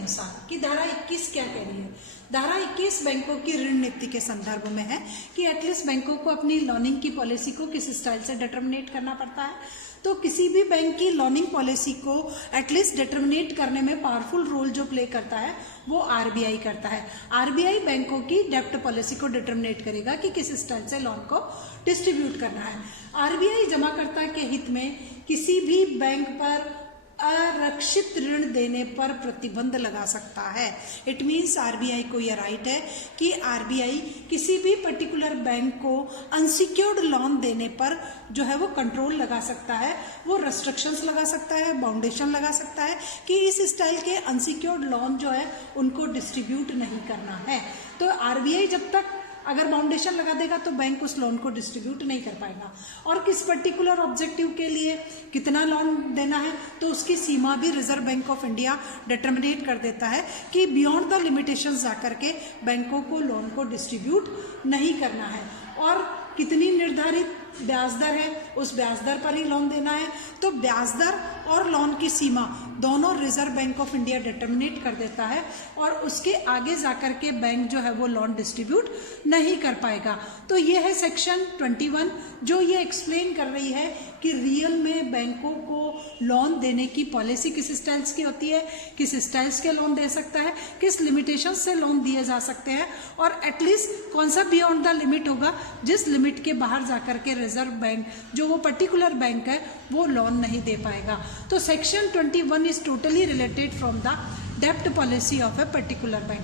अनुसार कि धारा 21 क्या कह रही है। धारा 21 बैंकों की ऋण नीति के संदर्भ में है कि एटलीस्ट बैंकों को अपनी लोनिंग की पॉलिसी को किस स्टाइल से डिटर्मिनेट करना पड़ता है। तो किसी भी बैंक की लोनिंग पॉलिसी को एटलीस्ट डिटर्मिनेट करने में पावरफुल रोल जो प्ले करता है वो आरबीआई करता है। आरबीआई बैंकों की डेप्ट पॉलिसी को डिटर्मिनेट करेगा कि किस स्टाइल से लोन को डिस्ट्रीब्यूट करना है। आरबीआई जमाकर्ता के हित में किसी भी बैंक पर आरक्षित ऋण देने पर प्रतिबंध लगा सकता है। इट मीन्स आरबीआई को यह राइट है कि आरबीआई किसी भी पर्टिकुलर बैंक को अनसिक्योर्ड लोन देने पर जो है वो कंट्रोल लगा सकता है, वो रेस्ट्रिक्शंस लगा सकता है, बाउंडेशन लगा सकता है कि इस स्टाइल के अनसिक्योर्ड लोन जो है उनको डिस्ट्रीब्यूट नहीं करना है। तो आरबीआई जब तक अगर बाउंडेशन लगा देगा तो बैंक उस लोन को डिस्ट्रीब्यूट नहीं कर पाएगा। और किस पर्टिकुलर ऑब्जेक्टिव के लिए कितना लोन देना है तो उसकी सीमा भी reserve Bank of India determinate कर देता है कि बियॉन्ड द लिमिटेशंस जाकर के बैंकों को लोन को डिस्ट्रीब्यूट नहीं करना है। और कितनी निर्धारित ब्याज दर है उस ब्याज दर पर ही लोन देना है। तो ब्याज दर और लोन की सीमा दोनों reserve Bank of India determinate कर देता है और उसके आगे जाकर के बैंक जो है वो लोन डिस्ट्रीब्यूट नहीं कर पाएगा। तो ये है सेक्शन 21 जो ये एक्सप्लेन कर रही है कि रियल में बैंकों को लोन देने की पॉलिसी किस स्टाइल्स की होती है, किस स्टाइल्स के लोन दे सकता है, किस लिमिटेशन से लोन दिए जा सकते हैं और एटलीस्ट कौन सा बियॉन्ड द लिमिट होगा जिस लिमिट के बाहर जाकर के रिजर्व बैंक जो वो पर्टिकुलर बैंक है वो लोन नहीं दे पाएगा। तो section 21 is totally related from the डेप्ट policy of a particular bank.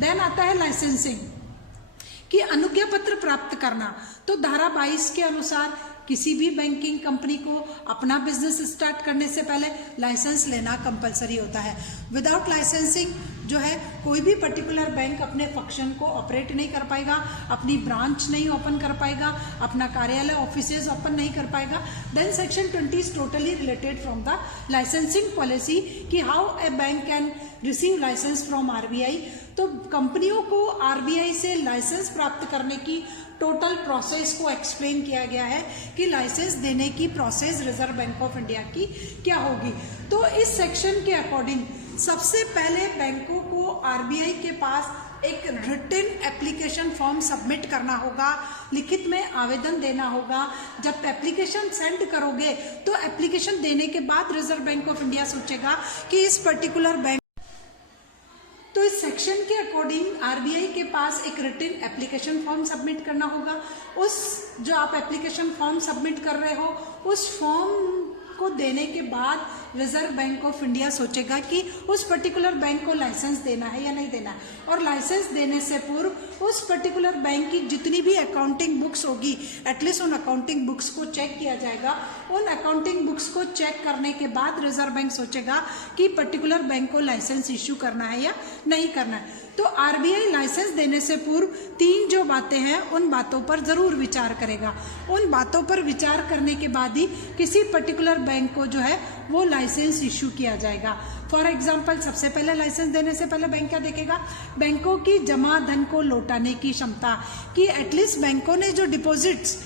Then आता है लाइसेंसिंग कि अनुज्ञा पत्र प्राप्त करना। तो धारा 22 के अनुसार किसी भी बैंकिंग कंपनी को अपना बिजनेस स्टार्ट करने से पहले लाइसेंस लेना कंपलसरी होता है। विदाउट लाइसेंसिंग जो है कोई भी पर्टिकुलर बैंक अपने फंक्शन को ऑपरेट नहीं कर पाएगा, अपनी ब्रांच नहीं ओपन कर पाएगा, अपना कार्यालय ऑफिसेज ओपन नहीं कर पाएगा। Then section 20 is totally related from the licensing policy कि how a bank can receive licence from RBI. तो कंपनियों को आरबीआई से लाइसेंस प्राप्त करने की टोटल प्रोसेस को एक्सप्लेन किया गया है कि लाइसेंस देने की process reserve Bank of India की क्या होगी। तो इस सेक्शन के अकॉर्डिंग सबसे पहले बैंकों को आरबीआई के पास एक रिटन एप्लीकेशन फॉर्म सबमिट करना होगा, लिखित में आवेदन देना होगा। जब एप्लीकेशन सेंड करोगे तो एप्लीकेशन देने के बाद रिजर्व बैंक ऑफ इंडिया सोचेगा कि इस पर्टिकुलर बैंक तो इस सेक्शन के अकॉर्डिंग आरबीआई के पास एक रिटन एप्लीकेशन फॉर्म सबमिट करना होगा। उस जो आप एप्लीकेशन फॉर्म सबमिट कर रहे हो उस फॉर्म को देने के बाद रिजर्व बैंक ऑफ इंडिया सोचेगा कि उस पर्टिकुलर बैंक को लाइसेंस देना है या नहीं देना है। और लाइसेंस देने से पूर्व उस पर्टिकुलर बैंक की जितनी भी अकाउंटिंग बुक्स होगी एटलीस्ट उन अकाउंटिंग बुक्स को चेक किया जाएगा। उन अकाउंटिंग बुक्स को चेक करने के बाद रिजर्व बैंक सोचेगा कि पर्टिकुलर बैंक को लाइसेंस इश्यू करना है या नहीं करना है। तो आरबीआई लाइसेंस देने से पूर्व 3 जो बातें हैं उन बातों पर जरूर विचार करेगा। उन बातों पर विचार करने के बाद ही किसी पर्टिकुलर बैंक को जो है वो लाइसेंस इश्यू किया जाएगा। फॉर एग्जाम्पल सबसे पहले लाइसेंस देने से पहले बैंक क्या देखेगा, बैंकों की जमा धन को लौटाने की क्षमता कि एटलीस्ट बैंकों ने जो डिपॉजिट्स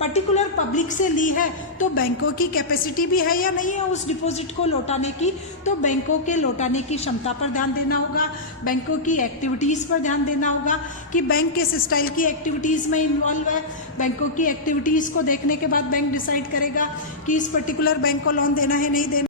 पर्टिकुलर पब्लिक से ली है तो बैंकों की कैपेसिटी भी है या नहीं है उस डिपॉजिट को लौटाने की। तो बैंकों के लौटाने की क्षमता पर ध्यान देना होगा, बैंकों की एक्टिविटीज़ पर ध्यान देना होगा कि बैंक किस स्टाइल की एक्टिविटीज़ में इन्वॉल्व है। बैंकों की एक्टिविटीज़ को देखने के बाद बैंक डिसाइड करेगा कि इस पर्टिकुलर बैंक को लोन देना है नहीं देना।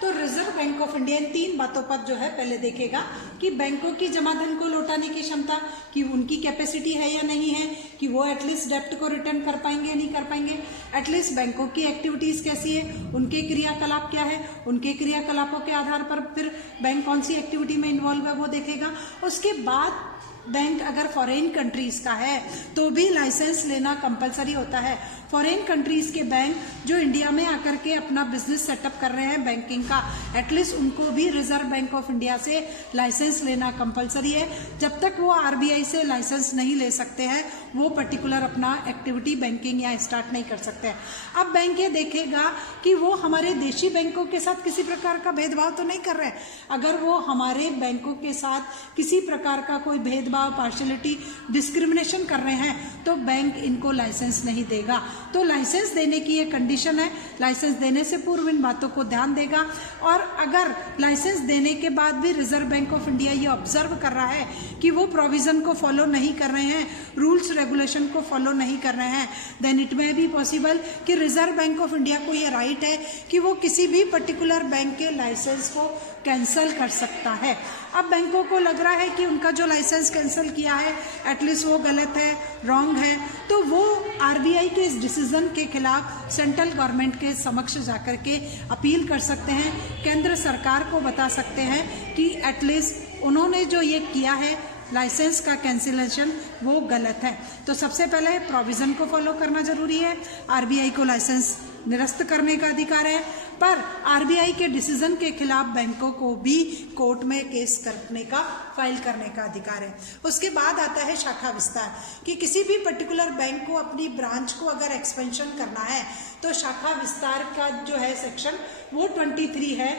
तो reserve Bank of India in 3 बातों पर जो है पहले देखेगा कि बैंकों की जमा धन को लौटाने की क्षमता कि उनकी कैपेसिटी है या नहीं है, कि वो एटलीस्ट डेप्ट को रिटर्न कर पाएंगे या नहीं कर पाएंगे, एटलीस्ट बैंकों की एक्टिविटीज कैसी है, उनके क्रियाकलाप क्या है, उनके क्रियाकलापों के आधार पर फिर बैंक कौन सी एक्टिविटी में इन्वॉल्व है वो देखेगा। उसके बाद बैंक अगर फॉरेन कंट्रीज का है तो भी लाइसेंस लेना कंपलसरी होता है। फॉरेन कंट्रीज के बैंक जो इंडिया में आकर के अपना बिजनेस सेटअप कर रहे हैं बैंकिंग का, एटलीस्ट उनको भी रिजर्व बैंक ऑफ इंडिया से लाइसेंस लेना कंपलसरी है। जब तक वो आरबीआई से लाइसेंस नहीं ले सकते हैं वो पर्टिकुलर अपना एक्टिविटी बैंकिंग या स्टार्ट नहीं कर सकते हैं। अब बैंक ये देखेगा कि वो हमारे देशी बैंकों के साथ किसी प्रकार का भेदभाव तो नहीं कर रहे हैं। अगर वो हमारे बैंकों के साथ किसी प्रकार का कोई भेदभाव भेदभाव, पार्शियलिटी, डिस्क्रिमिनेशन कर रहे हैं तो बैंक इनको लाइसेंस नहीं देगा। तो लाइसेंस देने की ये कंडीशन है, लाइसेंस देने से पूर्व इन बातों को ध्यान देगा। और अगर लाइसेंस देने के बाद भी रिजर्व बैंक ऑफ इंडिया ये ऑब्जर्व कर रहा है कि वो प्रोविजन को फॉलो नहीं कर रहे हैं, रूल्स रेगुलेशन को फॉलो नहीं कर रहे हैं, then it may be possible कि रिजर्व बैंक ऑफ इंडिया को ये राइट है कि वो किसी भी पर्टिकुलर बैंक के लाइसेंस को कैंसिल कर सकता है। अब बैंकों को लग रहा है कि उनका जो लाइसेंस कैंसिल किया है एटलीस्ट वो गलत है, रॉन्ग है, तो वो आरबीआई के इस डिसीजन के खिलाफ सेंट्रल गवर्नमेंट के समक्ष जाकर के अपील कर सकते हैं, केंद्र सरकार को बता सकते हैं कि एटलीस्ट उन्होंने जो ये किया है लाइसेंस का कैंसिलेशन वो गलत है। तो सबसे पहले प्रोविज़न को फॉलो करना जरूरी है। आरबीआई को लाइसेंस निरस्त करने का अधिकार है, पर आरबीआई के डिसीजन के खिलाफ बैंकों को भी कोर्ट में केस करने का, फाइल करने का अधिकार है। उसके बाद आता है शाखा विस्तार, कि किसी भी पर्टिकुलर बैंक को अपनी ब्रांच को अगर एक्सपेंशन करना है तो शाखा विस्तार का जो है सेक्शन वो 23 है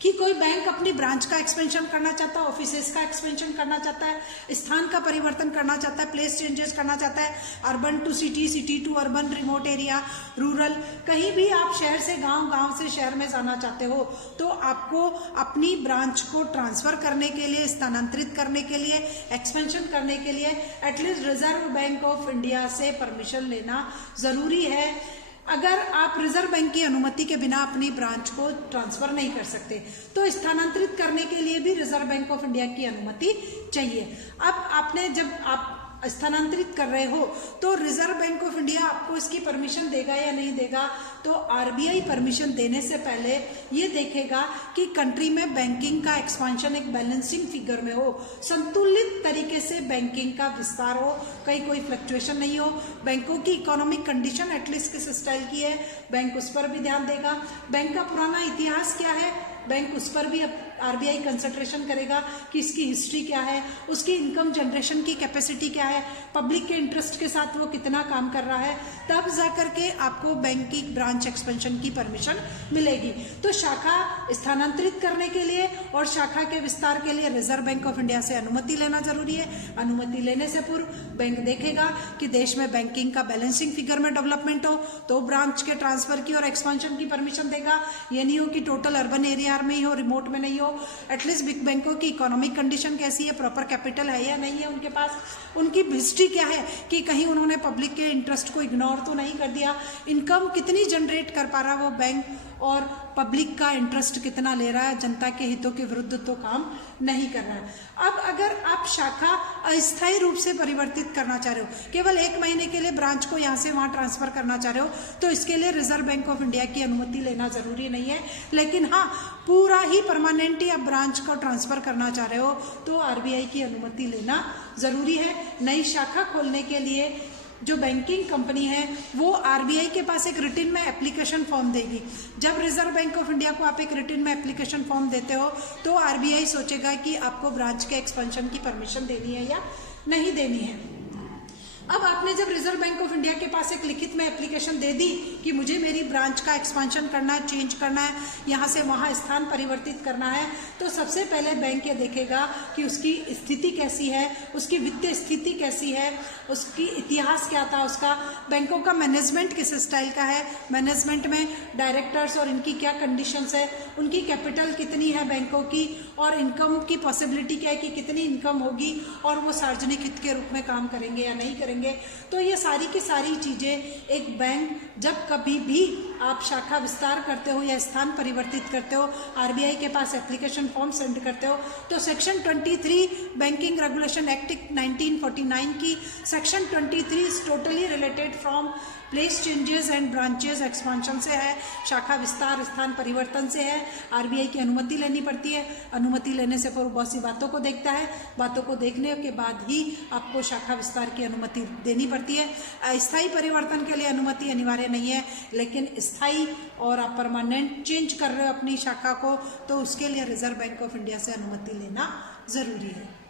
कि कोई बैंक अपनी ब्रांच का एक्सपेंशन करना चाहता है, ऑफिसेस का एक्सपेंशन करना चाहता है, स्थान का परिवर्तन करना चाहता है, प्लेस चेंजेस करना चाहता है, urban to city, city to urban, remote area, rural, कहीं भी आप शहर से गांव, गांव से शहर में जाना चाहते हो तो आपको अपनी ब्रांच को ट्रांसफर करने के लिए, स्थानांतरित करने के लिए, एक्सपेंशन करने के लिए at least reserve Bank of India से परमिशन लेना जरूरी है। अगर आप रिजर्व बैंक की अनुमति के बिना अपनी ब्रांच को ट्रांसफर नहीं कर सकते तो स्थानांतरित करने के लिए भी रिजर्व बैंक ऑफ इंडिया की अनुमति चाहिए। अब आपने जब आप स्थानांतरित कर रहे हो तो रिजर्व बैंक ऑफ इंडिया आपको इसकी परमिशन देगा या नहीं देगा, तो आरबीआई परमिशन देने से पहले ये देखेगा कि कंट्री में बैंकिंग का एक्सपांशन एक बैलेंसिंग फिगर में हो, संतुलित तरीके से बैंकिंग का विस्तार हो, कहीं कोई फ्लक्चुएशन नहीं हो, बैंकों की इकोनॉमिक कंडीशन एटलीस्ट किस स्टाइल की है बैंक उस पर भी ध्यान देगा, बैंक का पुराना इतिहास क्या है बैंक उस पर भी आरबीआई कंसंट्रेशन करेगा कि इसकी हिस्ट्री क्या है, उसकी इनकम जनरेशन की कैपेसिटी क्या है, पब्लिक के इंटरेस्ट के साथ वो कितना काम कर रहा है, तब जाकर के आपको बैंक की ब्रांच एक्सपेंशन की परमिशन मिलेगी। तो शाखा स्थानांतरित करने के लिए और शाखा के विस्तार के लिए रिजर्व बैंक ऑफ इंडिया से अनुमति लेना जरूरी है। अनुमति लेने से पूर्व बैंक देखेगा कि देश में बैंकिंग का बैलेंसिंग फिगर में डेवलपमेंट हो तो ब्रांच के ट्रांसफर की और एक्सपेंशन की परमिशन देगा। ये नहीं हो कि टोटल अर्बन एरिया में ही हो, रिमोट में नहीं हो, एटलीस्ट बिग बैंकों की इकोनॉमिक कंडीशन कैसी है, प्रॉपर कैपिटल है या नहीं है उनके पास, उनकी हिस्ट्री क्या है कि कहीं उन्होंने पब्लिक के इंटरेस्ट को इग्नोर तो नहीं कर दिया, इनकम कितनी जनरेट कर पा रहा वो बैंक और पब्लिक का इंटरेस्ट कितना ले रहा है, जनता के हितों के विरुद्ध तो काम नहीं कर रहा है। अब अगर आप शाखा अस्थायी रूप से परिवर्तित करना चाह रहे हो, केवल 1 महीने के लिए ब्रांच को यहाँ से वहाँ ट्रांसफर करना चाह रहे हो, तो इसके लिए रिजर्व बैंक ऑफ इंडिया की अनुमति लेना जरूरी नहीं है। लेकिन हाँ, पूरा ही परमानेंट आप ब्रांच को ट्रांसफर करना चाह रहे हो तो आरबीआई की अनुमति लेना जरूरी है। नई शाखा खोलने के लिए जो बैंकिंग कंपनी है वो आरबीआई के पास एक रिटन में एप्लीकेशन फॉर्म देगी। जब रिजर्व बैंक ऑफ इंडिया को आप एक रिटन में एप्लीकेशन फॉर्म देते हो तो आरबीआई सोचेगा कि आपको ब्रांच के एक्सपेंशन की परमिशन देनी है या नहीं देनी है। अब आपने जब रिजर्व बैंक ऑफ इंडिया के पास एक लिखित में एप्लीकेशन दे दी कि मुझे मेरी ब्रांच का एक्सपेंशन करना है, चेंज करना है, यहाँ से वहाँ स्थान परिवर्तित करना है, तो सबसे पहले बैंक ये देखेगा कि उसकी स्थिति कैसी है, उसकी वित्तीय स्थिति कैसी है, उसकी इतिहास क्या था, उसका बैंकों का मैनेजमेंट किस स्टाइल का है, मैनेजमेंट में डायरेक्टर्स और इनकी क्या कंडीशंस है, उनकी कैपिटल कितनी है बैंकों की, और इनकम की पॉसिबिलिटी क्या है कि कितनी इनकम होगी और वो सार्वजनिक हित के रूप में काम करेंगे या नहीं करेंगे। तो ये सारी की सारी चीजें एक बैंक जब कभी भी आप शाखा विस्तार करते हो या स्थान परिवर्तित करते हो, आरबीआई के पास एप्लीकेशन फॉर्म सेंड करते हो, तो सेक्शन 23 बैंकिंग रेगुलेशन एक्ट 1949 की section 23 is totally related from place changes and branches expansion से है, शाखा विस्तार स्थान परिवर्तन से है। आरबीआई की अनुमति लेनी पड़ती है, अनुमति लेने से पूर्व बहुत सी बातों को देखता है, बातों को देखने के बाद ही आपको शाखा विस्तार की अनुमति देनी पड़ती है। अस्थायी परिवर्तन के लिए अनुमति अनिवार्य नहीं है, लेकिन स्थायी और आप परमानेंट चेंज कर रहे हो अपनी शाखा को तो उसके लिए रिजर्व बैंक ऑफ इंडिया से अनुमति लेना जरूरी है।